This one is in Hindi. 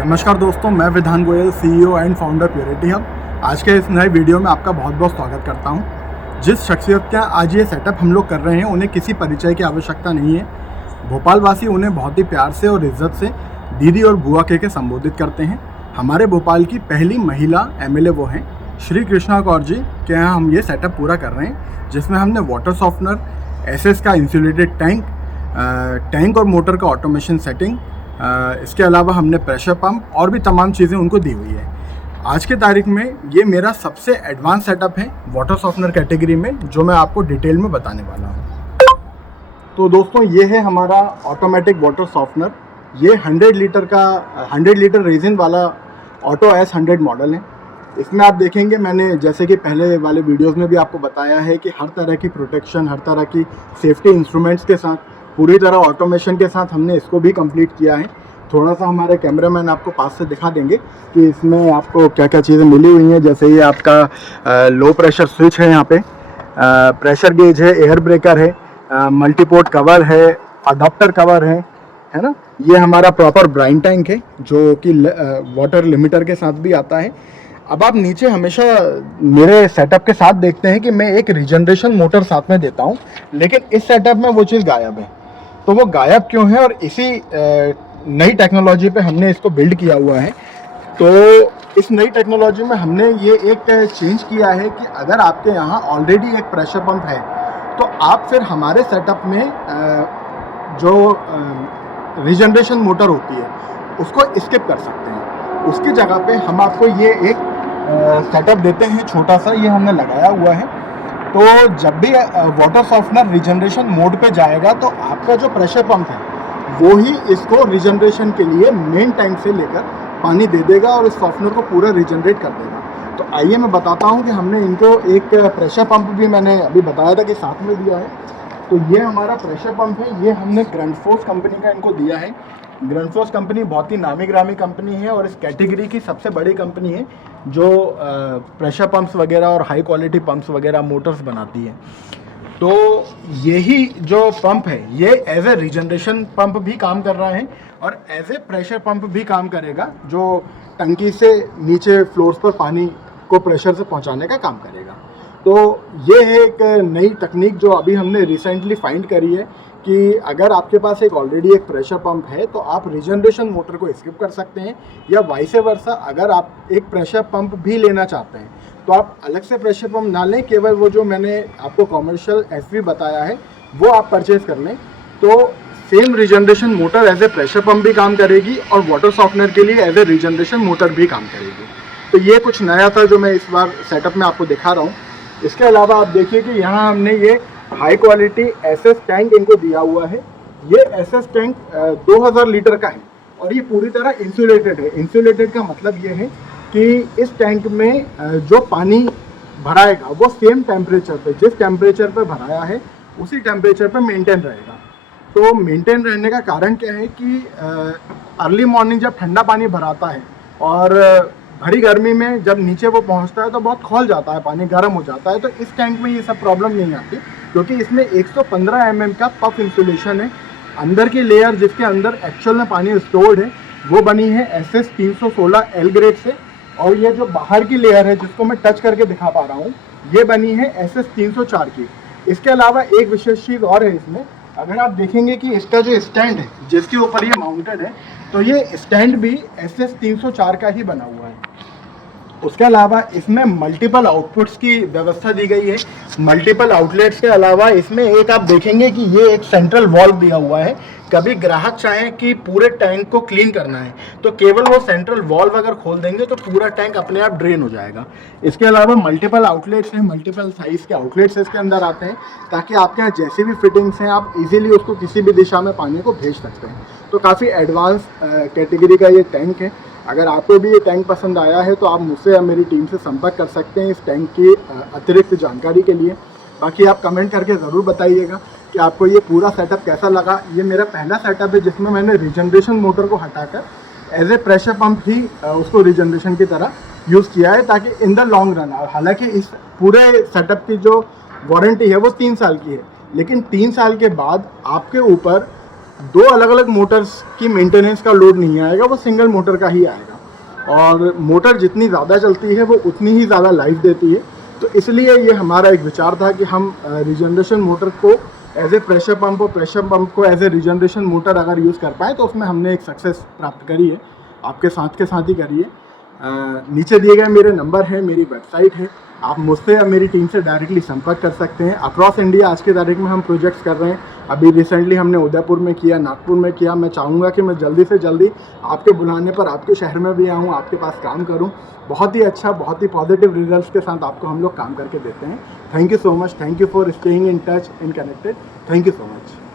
नमस्कार दोस्तों, मैं विधान Goyal, CEO and founder purity hub. आज के इस नए वीडियो में आपका बहुत बहुत स्वागत करता हूं। जिस शख्सियत का आज ये सेटअप हम लोग कर रहे हैं, उन्हें किसी परिचय की आवश्यकता नहीं है। भोपाल वासी उन्हें बहुत ही प्यार से और इज्जत से दीदी और बुआ कह के संबोधित करते हैं। हमारे भोपाल की पहली महिला एमएलए वो हैं श्री कृष्णा कौर जी के यहाँ हम ये सेटअप पूरा कर रहे हैं, जिसमें हमने वाटर सॉफ्टनर, एसएस का इंसुलेटेड टैंक और मोटर का ऑटोमेशन सेटिंग, इसके अलावा हमने प्रेशर पंप और भी तमाम चीज़ें उनको दी हुई है। आज के तारीख में ये मेरा सबसे एडवांस सेटअप है वाटर सॉफ्टनर कैटेगरी में, जो मैं आपको डिटेल में बताने वाला हूँ। तो दोस्तों, ये है हमारा ऑटोमेटिक वाटर सॉफ्टनर। ये 100 लीटर रेजिन वाला ऑटो S100 मॉडल है। इसमें आप देखेंगे, मैंने जैसे कि पहले वाले वीडियोस में भी आपको बताया है कि हर तरह की प्रोटेक्शन, हर तरह की सेफ्टी इंस्ट्रूमेंट्स के साथ, पूरी तरह ऑटोमेशन के साथ हमने इसको भी कंप्लीट किया है। थोड़ा सा हमारे कैमरामैन आपको पास से दिखा देंगे कि इसमें आपको क्या क्या चीज़ें मिली हुई हैं। जैसे ये आपका लो प्रेशर स्विच है, यहाँ पे प्रेशर गेज है, एयर ब्रेकर है, मल्टीपोर्ट कवर है, अडॉप्टर कवर है ना। ये हमारा प्रॉपर ब्राइन टैंक है, जो कि वाटर लिमिटर के साथ भी आता है। अब आप नीचे हमेशा मेरे सेटअप के साथ देखते हैं कि मैं एक रीजनरेशन मोटर साथ में देता हूं, लेकिन इस सेटअप में वो चीज़ गायब है। तो वो गायब क्यों है, और इसी नई टेक्नोलॉजी पे हमने इसको बिल्ड किया हुआ है। तो इस नई टेक्नोलॉजी में हमने ये एक चेंज किया है कि अगर आपके यहाँ ऑलरेडी एक प्रेशर पंप है, तो आप फिर हमारे सेटअप में जो रीजनरेशन मोटर होती है उसको स्किप कर सकते हैं। उसकी जगह पे हम आपको ये एक सेटअप देते हैं, छोटा सा, ये हमने लगाया हुआ है। तो जब भी वाटर सॉफ्टनर रीजनरेशन मोड पे जाएगा, तो आपका जो प्रेशर पंप है वो ही इसको रीजनरेशन के लिए मेन टैंक से लेकर पानी दे देगा और इस सॉफ्टनर को पूरा रीजनरेट कर देगा। तो आइए मैं बताता हूँ कि हमने इनको एक प्रेशर पंप भी, मैंने अभी बताया था कि साथ में दिया है। तो ये हमारा प्रेशर पंप है, ये हमने ग्रैंडफोर्स कंपनी का इनको दिया है। ग्रैंडफोर्स कंपनी बहुत ही नामी ग्रामी कंपनी है और इस कैटेगरी की सबसे बड़ी कंपनी है, जो प्रेशर पंप्स वगैरह और हाई क्वालिटी पंप्स वगैरह मोटर्स बनाती है। तो यही जो पंप है, ये एज ए रीजनरेशन पंप भी काम कर रहा है और एज ए प्रेशर पंप भी काम करेगा, जो टंकी से नीचे फ्लोर्स पर पानी को प्रेशर से पहुंचाने का काम करेगा। तो ये है एक नई तकनीक जो अभी हमने रिसेंटली फाइंड करी है कि अगर आपके पास एक ऑलरेडी एक प्रेशर पंप है, तो आप रीजनरेशन मोटर को स्किप कर सकते हैं, या वाइस वर्सा अगर आप एक प्रेशर पंप भी लेना चाहते हैं तो आप अलग से प्रेशर पंप ना लें, केवल वो जो मैंने आपको कॉमर्शियल एफवी बताया है वो आप परचेज कर लें। तो same regeneration motor as a pressure pump भी काम करेगी और वाटर सॉफ्टनर के लिए एज ए रीजनरेशन मोटर भी काम करेगी। तो ये कुछ नया था जो मैं इस बार सेटअप में आपको दिखा रहा हूँ। इसके अलावा आप देखिए कि यहाँ हमने ये हाई क्वालिटी एसएस टैंक इनको दिया हुआ है। ये एसएस टैंक 2000 लीटर का है और ये पूरी तरह इंसुलेटेड है। इंसुलेटेड का मतलब ये है कि इस टैंक में जो पानी भराएगा वो सेम टेम्परेचर पे, जिस टेम्परेचर पे भराया है उसी टेम्परेचर पे मेंटेन रहेगा। तो मेंटेन रहने का कारण क्या है कि अर्ली मॉर्निंग जब ठंडा पानी भराता है और भरी गर्मी में जब नीचे वो पहुंचता है तो बहुत खौल जाता है, पानी गर्म हो जाता है। तो इस टैंक में ये सब प्रॉब्लम नहीं आती, क्योंकि इसमें 115 mm का पफ इंसुलेशन है। अंदर की लेयर जिसके अंदर एक्चुअल में पानी स्टोर्ड है वो बनी है SS 316 L ग्रेड से, और ये जो बाहर की लेयर है जिसको मैं टच करके दिखा पा रहा हूँ, ये बनी है SS 304 की। इसके अलावा एक विशेष चीज़ और है इसमें, अगर आप देखेंगे कि इसका जो स्टैंड है जिसके ऊपर ये माउंटेड है, तो ये स्टैंड भी SS 304 का ही बना हुआ है। उसके अलावा इसमें मल्टीपल आउटपुट्स की व्यवस्था दी गई है। मल्टीपल आउटलेट्स के अलावा इसमें एक आप देखेंगे कि ये एक सेंट्रल वॉल्व दिया हुआ है। कभी ग्राहक चाहे कि पूरे टैंक को क्लीन करना है तो केवल वो सेंट्रल वॉल्व अगर खोल देंगे तो पूरा टैंक अपने आप ड्रेन हो जाएगा। इसके अलावा मल्टीपल आउटलेट्स हैं, मल्टीपल साइज़ के आउटलेट्स इसके अंदर आते हैं, ताकि आपके यहाँ जैसी भी फिटिंग्स हैं आप इजीली उसको किसी भी दिशा में पानी को भेज सकते हैं। तो काफ़ी एडवांस कैटेगरी का ये टैंक है। अगर आपको भी ये टैंक पसंद आया है तो आप मुझसे या मेरी टीम से संपर्क कर सकते हैं इस टैंक की अतिरिक्त जानकारी के लिए। बाकी आप कमेंट करके ज़रूर बताइएगा कि आपको ये पूरा सेटअप कैसा लगा। ये मेरा पहला सेटअप है जिसमें मैंने रीजनरेशन मोटर को हटाकर एज ए प्रेशर पंप ही उसको रीजनरेशन की तरह यूज़ किया है, ताकि इन द लॉन्ग रन, हालांकि इस पूरे सेटअप की जो वारंटी है वो 3 साल की है, लेकिन 3 साल के बाद आपके ऊपर दो अलग अलग मोटर्स की मेंटेनेंस का लोड नहीं आएगा, वो सिंगल मोटर का ही आएगा। और मोटर जितनी ज़्यादा चलती है वो उतनी ही ज़्यादा लाइफ देती है। तो इसलिए ये हमारा एक विचार था कि हम रिजनरेशन मोटर को एज ए प्रेशर पंप और प्रेशर पंप को एज ए रिजनरेशन मोटर अगर यूज़ कर पाए तो उसमें हमने एक सक्सेस प्राप्त करी है, आपके साथ के साथ ही करी है। नीचे दिए गए मेरे नंबर है, मेरी वेबसाइट है, आप मुझसे या मेरी टीम से डायरेक्टली संपर्क कर सकते हैं। अक्रॉस इंडिया आज की तारीख में हम प्रोजेक्ट्स कर रहे हैं। अभी रिसेंटली हमने उदयपुर में किया, नागपुर में किया। मैं चाहूँगा कि मैं जल्दी से जल्दी आपके बुलाने पर आपके शहर में भी आऊँ, आपके पास काम करूँ। बहुत ही अच्छा, बहुत ही पॉजिटिव रिजल्ट्स के साथ आपको हम लोग काम करके देते हैं। Thank you so much, thank you for staying in touch in connected, thank you so much.